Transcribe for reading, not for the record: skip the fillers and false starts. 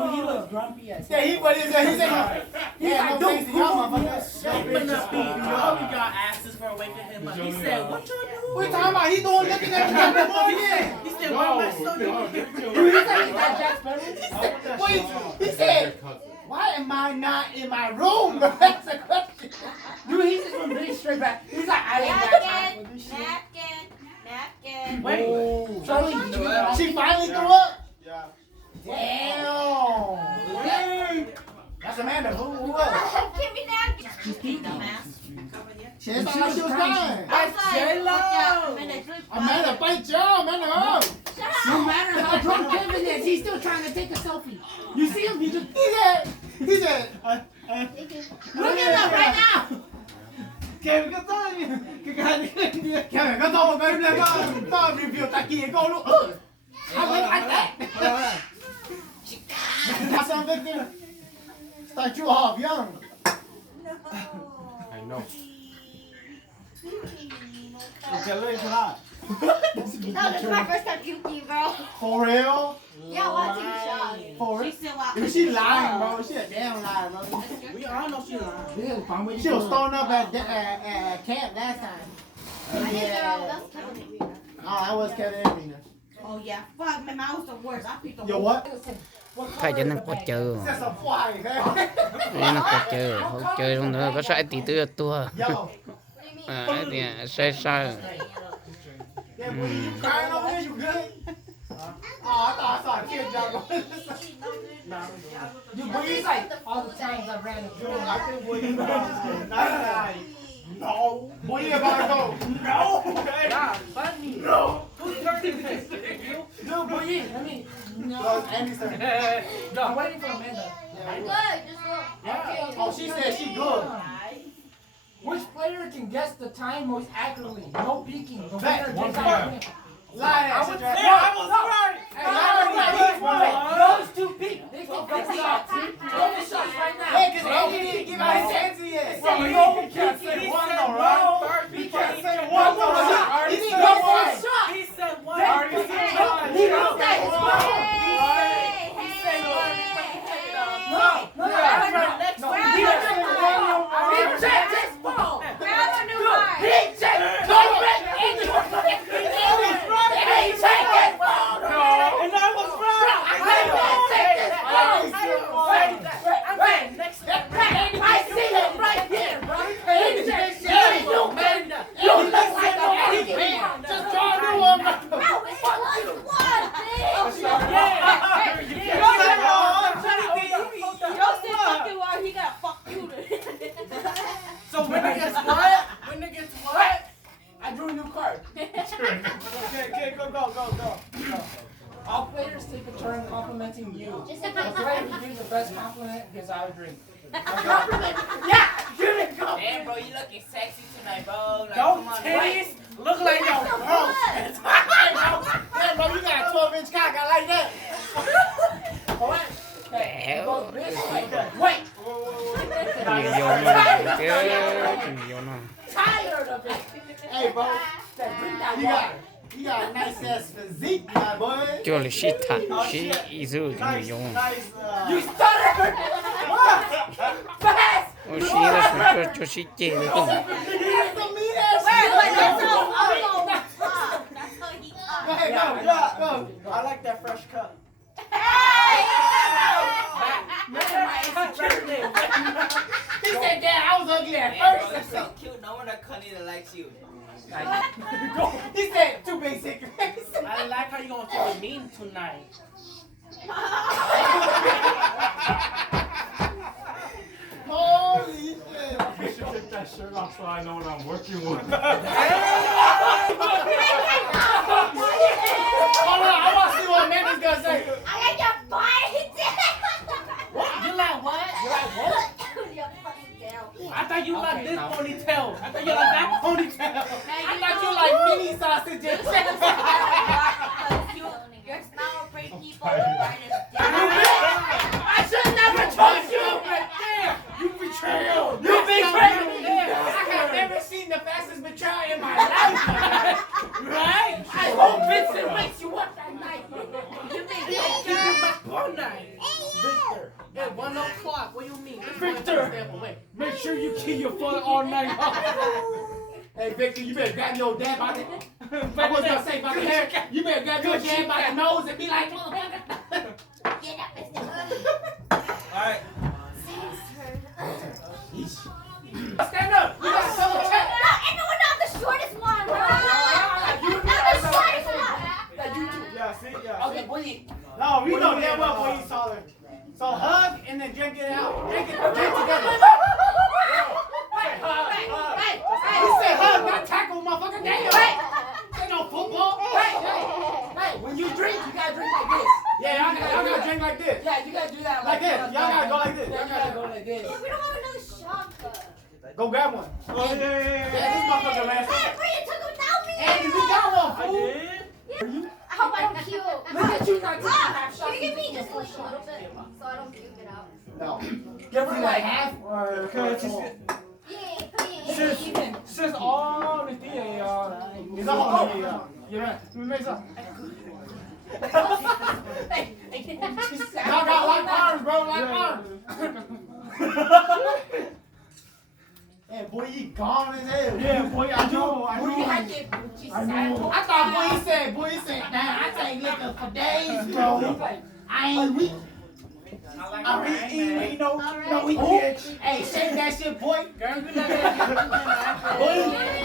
Dude, he looks grumpy as hell. Yeah, he said, yeah, no thanks to y'all, motherfuckers. Y'all asses for waking him up. He said, what y'all doing? What you talking about? He doing looking at the camera again. He said, why am I so doing? Dude, he said he's not Jack Sparrow. Wait, he said, why am I not in my room? That's the question. Dude, he just went really straight back. He's like, I didn't got time for this shit. Napkin. Wait, Charlie, she finally threw up? Yeah. Damn. That's Amanda. Who else? Give me napkin. She's peeking. She didn't She sound like she was crying. That's J-Lo. Amanda, fight y'all, Amanda. Oh. No matter how drunk Kevin is, he's still trying to take a selfie. You see him? He said, look at him right now. Kevin, có tới Kevin, có tôi cái này có review tại kia có lúc I like that. That's something there. Start you off young. I know. Okay, look at that. No, this is my first time puking, bro. For real? Yeah, watching the show. For real? She's still watching. If she lying, bro. She a damn liar, bro. We all know she lying. She was thrown up at camp last time. I didn't know Yeah. that's Kevin. Oh, that was Kevin Everina. Oh yeah, fuck, man, I was the worst. I picked the Yo, what? Thay cho nó có chờ That's a fly, nó có chờ hỗ trợ luôn nữa có sai tí tư tua Yo. thì sai sai Yeah, boy, you crying over there? You good? Oh, I thought I saw a kid jump. You breathe like all the times I ran the Dude, I think boy, you no. Boy, you about to go. No. Yeah, funny. No. Who's turning this? You? Dude, boy, let me. No, Andy's turn. I'm waiting for Amanda. I'm good, just look. Yeah. Oh, she said she good. Which player can guess the time most accurately? No peeking. The Back. winner One takes player. out. Lie. I would say I was right. Hey, those two peek. They can go shots. Throw the shots right now. Hey, because Andy didn't give out his answer yet. Well, No, he can't say one though, right? He can't say one though. He didn't Go go for a one. shot. He said one. Already said one. He didn't say it's one. He said one. No, Next no. one. He didn't say one. He checked his ball. Grab a new card. He checked. Don't break into your fucking He checked his ball. And I was right. I see it right here, bro. You look like a fucking man. Just draw a new one. Bro, it's one, bitch. Yo said fucking why he got fuck you. So winner gets what? Winner gets what? I drew a new card. Okay, go. All players take a turn complimenting you. The player who gives the best compliment gets out a drink. Damn, bro, you looking sexy tonight, bro. Like, Don't come on, titties look like your bro. Yeah, bro, you got a 12-inch cock. I like that. Đéo. Go this way. Wait. Nhiều vô mà chứ nhiều vô nó Tired of it. Hey, bro, Bring that you water. got a nice ass physique, my boy. cho là shit thật shit izu cho nhiều vô You stuttered. Fast. ô shit là cho shit chê được không That's the meat ass. Wait, that's so that's how he Go ahead, go. I like that fresh cut. He said, "Dad, I was ugly at Damn, bro, first." you're so cute. No wonder Connie likes you. He said, "Too basic." I like how you gonna feel mean tonight. Holy shit. You should take that shirt off so I know what I'm working with. Hold on, I want to see what Amanda's gonna say. I got your bite. You like what? You like what? Your fucking tail. I thought you like this ponytail. I thought you like that ponytail. I thought you like mini sausages. Your smile will break people. I should never trust you. You betrayal. You betrayed me. I have never seen the fastest betrayal in my life. Right? I hope Vincent wakes you up that night. You think you back all night. At 1 o'clock. What do you mean? Victor, make sure you keep your foot all night long. Hey, Victor, you better grab your dad by the... I was gonna say by the hair. You better grab your dad by the nose and be like, motherfucker. Alright. Stand up. You gotta double check. No, and no, we're not the shortest one. You Not the shortest one. Yeah, see? Yeah. Okay, boy. No, we know damn well boy he's taller. So hug and then drink it out. Drink together. Hey, he said hug, not tackle, motherfucker. Damn. Hey, ain't no football. Hey, when you drink, you gotta drink like this. Yeah, y'all gotta drink like this. Yeah, you gotta do that Like this. Y'all gotta go like this. Yeah, you gotta go like this. We don't have another shot cup. Go grab one. Oh, yeah. This motherfucker last. Hey, Bria took it without me. Andy, we got one, fool. I hope I don't puke. Look at you not taking half Can shots. you give me just like a little bit so I don't puke it out? No. Give me like half or... Since all the thing, It's all on me, You're right. Let me make some. Hey, Y'all got locked arms, bro. Locked arms. Man, boy, you gone as hell. Yeah, boy, I know. I thought boy he said, man, I take liquor for days, bro. I ain't weak. I ain't no weak bitch. Hey, shake that shit, boy. Girl, you know that.